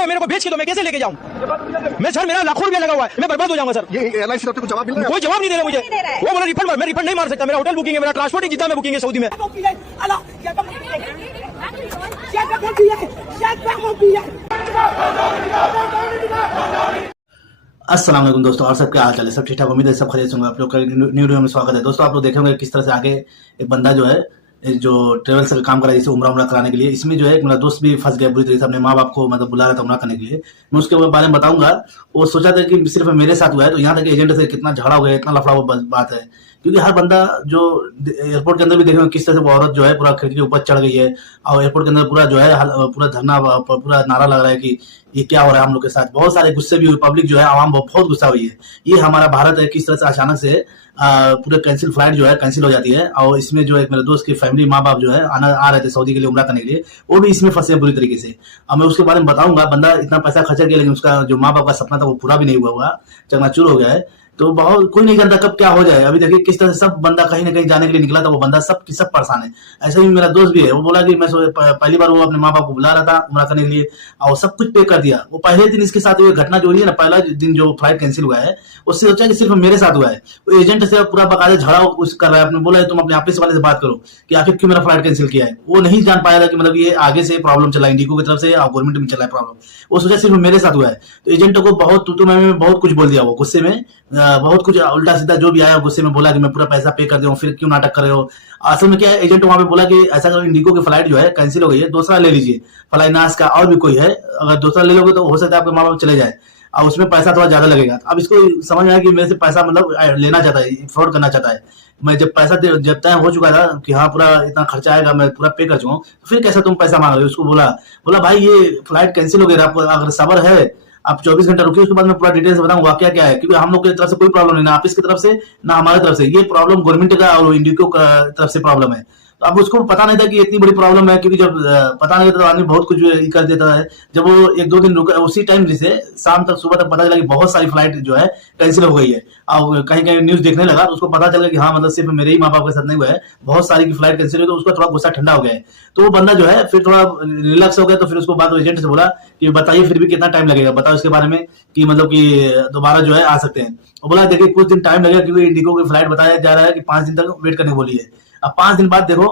रहे हैं मेरे को भेज के, तो मैं कैसे लेके जाऊँ? मैं सर मेरा लाखों रुपया लगा हुआ है, मैं बर्बाद हो जाऊंगा सर। ये एयरलाइन से कुछ जवाब मिल रहा है? कोई जवाब नहीं दे रहा मुझे। वो बोला रिफंड, मैं रिफंड नहीं मार सकता, मेरा होटल बुकिंग है, मेरा ट्रांसपोर्ट जितना मैं बुकिंग है सऊदी में। अस्सलाम वालेकुम दोस्तों, और सब क्या हाल चाल है? सब ठीक ठाक, उम्मीद है सब खैरियत होंगे। आप लोग का न्यू वीडियो में स्वागत है। दोस्तों आप लोग देखेंगे किस तरह से आगे एक बंदा जो है जो ट्रेवल्स का काम कर रहा है, इसे उम्रा कराने के लिए, इसमें जो है एक मेरा दोस्त भी फंस गया बुरी तरीके से। अपने माँ बाप को मतलब बुला रहा था उम्रा करने के लिए। मैं उसके बारे में बताऊंगा। वो सोचा था कि सिर्फ मेरे साथ हुआ है, तो यहाँ तक एजेंट से कितना झगड़ा हो गया, इतना लफड़ा बात है। क्योंकि हर बंदा जो एयरपोर्ट के अंदर भी देखेंगे किस तरह से वो औरत जो है पूरा खिड़की के ऊपर चढ़ गई है, और एयरपोर्ट के अंदर पूरा जो है पूरा धरना, पूरा नारा लग रहा है कि ये क्या हो रहा है हम लोग के साथ। बहुत सारे गुस्से भी हुए, पब्लिक जो है आवाम बहुत गुस्सा हुई है। ये हमारा भारत है, किस तरह से अचानक से पूरे कैंसिल फ्लाइट जो है कैंसिल हो जाती है। और इसमें जो एक मेरे दोस्त की फैमिली माँ बाप जो है आ रहे थे सऊदी के लिए उम्रा करने के लिए, वो भी इसमें फंसे बुरी तरीके से। अब मैं उसके बारे में बताऊंगा। बंदा इतना पैसा खर्चा किया, लेकिन उसका जो माँ बाप का सपना था वो पूरा भी नहीं हुआ, चकनाचूर हो गया है। तो बहुत कोई नहीं जानता कब क्या हो जाए। अभी देखिए किस तरह से सब बंदा कहीं ना कहीं जाने के लिए निकला था, वो बंदा सब परेशान है। ऐसे ही मेरा दोस्त भी है, वो बोला कि मैं पहली बार वो अपने माँ बाप को बुला रहा था उम्रा करने के लिए, और सब कुछ पे कर दिया। वो पहले दिन इसके साथ हुई घटना जो हुई है ना, पहला दिन जो फ्लाइट कैंसिल हुआ है, उससे सोचा कि सिर्फ मेरे साथ हुआ है। वो एजेंट से पूरा बकायदा झगड़ा कर रहा है। अपने बोला तुम अपने ऑफिस वाले से बात करो कि आखिर क्यों मेरा फ्लाइट कैंसिल किया है। वो नहीं जान पाया था कि मतलब ये आगे से प्रॉब्लम चला इंडिगो की तरफ से और गवर्नमेंट में चला है प्रॉब्लम। वो सोचा सिर्फ मेरे साथ हुआ है। तो एजेंट को बहुत मैं बहुत कुछ बोल दिया। वो गुस्से में बहुत कुछ उल्टा सीधा जो भी आया गुस्से में बोला कि मैं पूरा पैसा पे कर दिया हूँ, फिर क्यों नाटक कर रहे हो। असल में क्या है, एजेंट वहां पे बोला कि ऐसा करो, इंडिगो की फ्लाइट जो है कैंसिल हो गई है, दूसरा ले लीजिए, फ्लाइनास का और भी कोई है, अगर दूसरा ले लोगे तो हो सकता है आपके माँ बाप चले जाए और उसमें पैसा थोड़ा ज्यादा लगेगा। अब इसको समझ में आया कि मेरे से पैसा मतलब लेना चाहता है, फ्रॉड करना चाहता है। मैं जब पैसा जब तय हो चुका था कि हाँ पूरा इतना खर्चा आएगा, मैं पूरा पे कर चुका हूँ, फिर कैसे तुम पैसा मांग रहे हो। उसको बोला भाई ये फ्लाइट कैंसिल हो गई, आपको अगर सबर है आप 24 घंटा रुकिए, उसके बाद मैं पूरा डिटेल से बताऊंगा क्या क्या है। क्योंकि हम लोग की तरफ से कोई प्रॉब्लम नहीं, ना ऑफिस की तरफ से ना हमारी तरफ से। ये प्रॉब्लम गवर्नमेंट का और इंडिगो का तरफ से प्रॉब्लम है। तो अब उसको पता नहीं था कि इतनी बड़ी प्रॉब्लम है, क्योंकि जब पता नहीं था तो आदमी बहुत कुछ कर देता है। जब वो एक दो दिन रुका, उसी टाइम से शाम तक सुबह तक पता चला कि बहुत सारी फ्लाइट जो है कैंसिल हो गई है। और कहीं कहीं न्यूज देखने लगा तो उसको पता चला कि हाँ मतलब सिर्फ मेरे ही माँ बाप के साथ नहीं हुआ है, बहुत सारी की फ्लाइट कैंसिल हुई। तो उसका थोड़ा गुस्सा ठंडा हो गया है। तो वो बंदा जो है फिर थोड़ा रिलैक्स हो गया। तो फिर उसको बाद एजेंट से बोला कि बताइए फिर भी कितना टाइम लगेगा, बताओ इसके बारे में कि मतलब कि दोबारा जो है आ सकते हैं। और बोला देखिए कुछ दिन टाइम लगेगा, क्योंकि इंडिगो की फ्लाइट बताया जा रहा है कि 5 दिन तक वेट करने बोली है। अब 5 दिन बाद देखो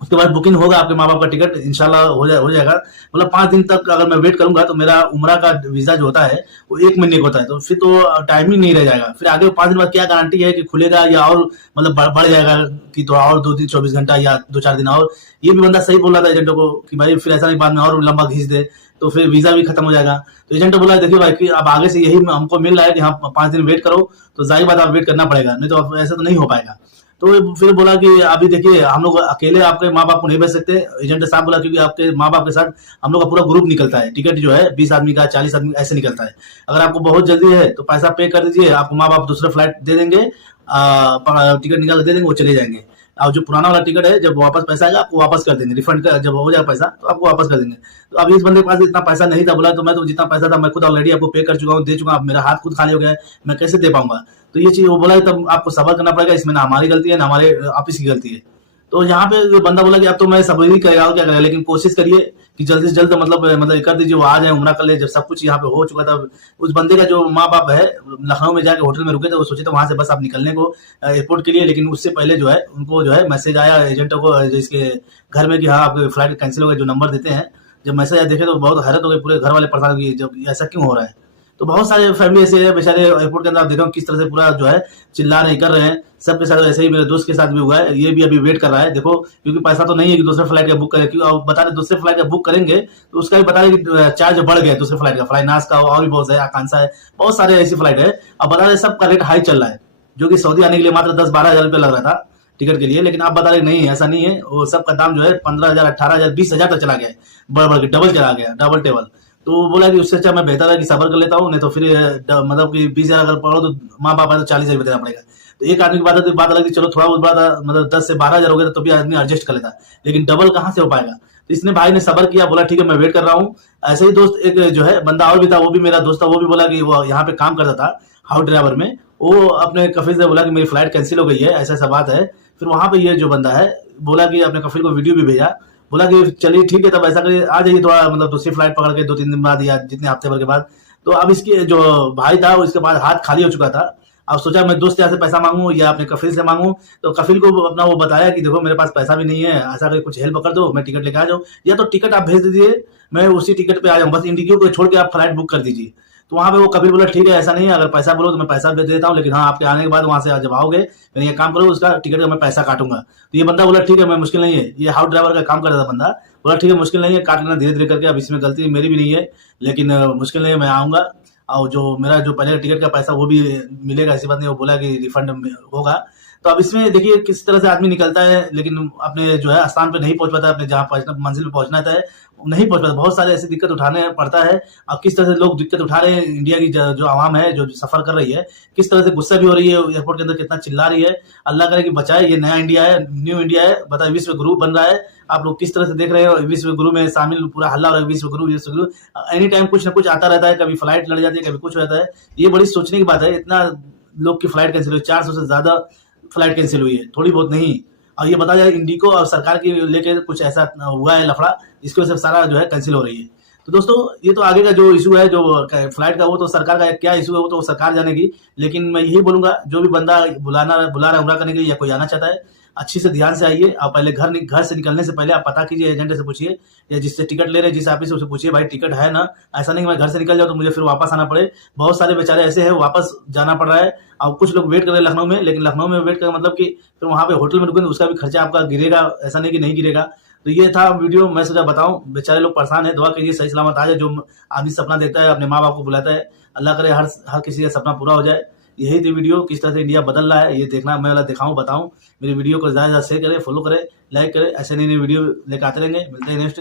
उसके बाद बुकिंग होगा आपके माँ बाप का टिकट इंशाल्लाह हो जाएगा। मतलब 5 दिन तक अगर मैं वेट करूंगा तो मेरा उम्रा का वीजा जो होता है वो 1 महीने का होता है। तो फिर तो टाइम ही नहीं रह जाएगा। फिर आगे 5 दिन बाद क्या गारंटी है कि खुलेगा या और मतलब बढ़ जाएगा कि तो और 2 दिन 24 घंटा या 2-4 दिन और। ये भी बंदा सही बोल रहा था एजेंटों को कि भाई फिर ऐसा नहीं बाद में और लंबा खींच दे तो फिर वीजा भी खत्म हो जाएगा। तो एजेंट बोला देखिए भाई कि अब आगे से यही हमको मिल रहा है कि हाँ 5 दिन वेट करो, तो जाहिर बात आप वेट करना पड़ेगा, नहीं तो ऐसा तो नहीं हो पाएगा। तो फिर बोला कि अभी देखिए हम लोग अकेले आपके माँ बाप को नहीं भेज सकते। एजेंट साहब बोला क्योंकि आपके माँ बाप के साथ हम लोग का पूरा ग्रुप निकलता है, टिकट जो है 20 आदमी का 40 आदमी ऐसे निकलता है। अगर आपको बहुत जल्दी है तो पैसा पे कर दीजिए, आपको माँ बाप दूसरा फ्लाइट दे देंगे, टिकट निकाल के दे देंगे, वो चले जाएंगे। और जो पुराना वाला टिकट है जब वापस पैसा आएगा आपको वापस कर देंगे, रिफंड का जब हो जाए पैसा तो आपको वापस कर देंगे। तो अभी इस बंदे के पास इतना पैसा नहीं था। बोला तो मैं तो जितना पैसा था मैं खुद ऑलरेडी आपको पे कर चुका हूँ, दे चुका हूँ, मेरा हाथ खुद खाली हो गया है, मैं कैसे दे पाऊंगा। तो ये चीज वो बोला तब आपको सबर करना पड़ेगा, इसमें ना हमारी गलती है ना हमारे ऑफिस की गलती है। तो यहाँ पे जो बंदा बोला कि अब तो मैं सबर ही करेगा और क्या करेगा, लेकिन कोशिश करिए कि जल्दी से जल्द मतलब कर दीजिए, वो आ जाए उम्रा कर ले। जब सब कुछ यहाँ पे हो चुका था, उस बंदे का जो माँ बाप है लखनऊ में जाके होटल में रुके थे, वो सोचे थे वहां से बस आप निकलने को एयरपोर्ट के लिए। लेकिन उससे पहले जो है उनको जो है मैसेज आया एजेंटों को जिसके घर में कि हाँ आपकी फ्लाइट कैंसिल हो गई, जो नंबर देते हैं। जब मैसेज आया देखे तो बहुत हैरत हो गई, पूरे घर वाले परेशान हो गए जब ऐसा क्यों हो रहा है। तो बहुत सारे फैमिली ऐसे है बेचारे एयरपोर्ट के अंदर, आप देखो किस तरह से पूरा जो है चिल्ला नहीं कर रहे हैं। सबके साथ ऐसे ही मेरे दोस्त के साथ भी हुआ है, ये भी अभी वेट कर रहा है। देखो क्योंकि पैसा तो नहीं है कि दूसरे फ्लाइट का बुक करें, क्योंकि आप बता रहे दूसरे फ्लाइट का बुक करेंगे तो उसका भी बता रहे कि चार्ज बढ़ गया दूसरे फ्लाइट का, फ्लाइनास का और भी बहुत है, आकांक्षा है, बहुत सारे ऐसी फ्लाइट है। अब बता रहे सबका रेट हाई चल रहा है, जो कि सऊदी आने के लिए मात्र 10-12 हजार रुपया लग रहा था टिकट के लिए। लेकिन आप बता रहे नहीं ऐसा नहीं है, वो सबका दाम जो है 15,000, 18,000, 20,000 तक चला गया है, बढ़ के डबल चला गया, डबल टेबल। तो बोला कि उससे अच्छा मैं बेहतर है कि सबर कर लेता हूँ, नहीं तो फिर मतलब कि 20,000 अगर पढ़ो तो माँ बाप तो 40,000 देना पड़ेगा। तो एक आदमी की बात अलग थी, चलो थोड़ा बहुत बड़ा मतलब 10 से 12,000 हो गया तो भी आदमी एडजस्ट कर लेता, लेकिन डबल कहाँ से हो पाएगा। तो इसने भाई ने सबर किया, बोला ठीक है मैं वेट कर रहा हूँ। ऐसे ही दोस्त एक जो है बंदा और भी था, वो भी मेरा दोस्त था, वो भी बोला कि वो यहाँ पे काम करता था हाउस ड्राइवर में। वो अपने कफिल से बोला कि मेरी फ्लाइट कैंसिल हो गई है, ऐसा ऐसा बात है। फिर वहां पे ये जो बंदा है बोला कि अपने कफिल को वीडियो भी भेजा, बोला कि चलिए ठीक है, तब ऐसा करिए आ जाइए थोड़ा मतलब दूसरी फ्लाइट पकड़ के 2-3 दिन बाद या जितने हफ्ते भर के बाद। तो अब इसके जो भाई था उसके बाद हाथ खाली हो चुका था। अब सोचा मैं दोस्त यहाँ से पैसा मांगू या अपने कफिल से मांगू, तो कफिल को अपना वो बताया कि देखो मेरे पास पैसा भी नहीं है, ऐसा करके कुछ हेल्प कर दो, मैं टिकट लेके आ जाऊँ, या तो टिकट आप भेज दीजिए, मैं उसी टिकट पे आ जाऊँ, बस इंडिगो को छोड़ के आप फ्लाइट बुक कर दीजिए। तो वहां पे वो कपिल बोला ठीक है, ऐसा नहीं है, अगर पैसा बोलो तो मैं पैसा भेज देता हूँ, लेकिन हाँ आपके आने के बाद वहां से जब आओगे मैंने ये काम करो, उसका टिकट का मैं पैसा काटूंगा। तो ये बंदा बोला ठीक है, मैं मुश्किल नहीं है, ये हाउस ड्राइवर का काम कर रहा था बंदा, बोला ठीक है मुश्किल नहीं है, काट लेना धीरे धीरे करके, अब इसमें गलती मेरी भी नहीं है, लेकिन मुश्किल नहीं है, मैं आऊंगा और जो मेरा जो पहले टिकट का पैसा वो भी मिलेगा, ऐसी बात नहीं, वो बोला कि रिफंड होगा। तो अब इसमें देखिए किस तरह से आदमी निकलता है, लेकिन अपने जो है स्थान पे नहीं पहुंच पाता है, अपने जहाँ पहुंचना मंजिल पे पहुंचना था नहीं पहुंच पाता, बहुत सारे ऐसी दिक्कत उठाने पड़ता है। अब किस तरह से लोग दिक्कत उठा रहे हैं, इंडिया की जो आवाम है जो सफर कर रही है, किस तरह से गुस्सा भी हो रही है, एयरपोर्ट के अंदर कितना चिल्ला रही है, अल्लाह करे कि बचाए, ये नया इंडिया है, न्यू इंडिया है, बताए विश्व गुरु बन रहा है, आप लोग किस तरह से देख रहे हो, विश्व गुरु में शामिल पूरा हल्ला हो रहा है, विश्व गुरु एनी टाइम कुछ ना कुछ आता रहता है, कभी फ्लाइट लड़ जाती है, कभी कुछ हो जाता है। ये बड़ी सोचने की बात है, इतना लोग की फ्लाइट कैंसिल हुई, 400 से ज्यादा फ्लाइट कैंसिल हुई है, थोड़ी बहुत नहीं। और ये बताया जाए इंडिको और सरकार की लेके कुछ ऐसा हुआ है लफड़ा, इसकी वजह से सारा जो है कैंसिल हो रही है। तो दोस्तों ये तो आगे का जो इशू है जो फ्लाइट का, वो तो सरकार का क्या इशू है वो तो सरकार जानेगी, लेकिन मैं यही बोलूंगा जो भी बंदा बुला रहा है उमरा करने के लिए या कोई आना चाहता है, अच्छी से ध्यान से आइए। आप पहले घर से निकलने से पहले आप पता कीजिए, एजेंट से पूछिए या जिससे टिकट ले रहे हैं जिस ऑफिस से, उसे पूछिए भाई टिकट है ना, ऐसा नहीं कि मैं घर से निकल जाऊँ तो मुझे फिर वापस आना पड़े। बहुत सारे बेचारे ऐसे हैं वापस जाना पड़ रहा है, और कुछ लोग वेट कर रहे हैं लखनऊ में, लेकिन लखनऊ में वेट कर मतलब कि फिर वहां पे होटल में रुकेंगे, उसका भी खर्चा आपका गिरेगा, ऐसा नहीं कि नहीं गिरेगा। तो ये था वीडियो, मैं सोचा बताऊं, बेचारे लोग परेशान है, दुआ कीजिए सही सलामत आ जाए। जो आदमी सपना देखता है अपने माँ बाप को बुलाता है, अल्लाह करे हर किसी का सपना पूरा हो जाए। यही थी वीडियो, किस तरह से इंडिया बदल रहा है ये देखना, मैं वाला दिखाऊं बताऊं। मेरी वीडियो को ज्यादा से ज्यादा शेयर करें, फॉलो करें, लाइक करें, ऐसे नई नई वीडियो लेकर आते रहेंगे। मिलते हैं नेक्स्ट।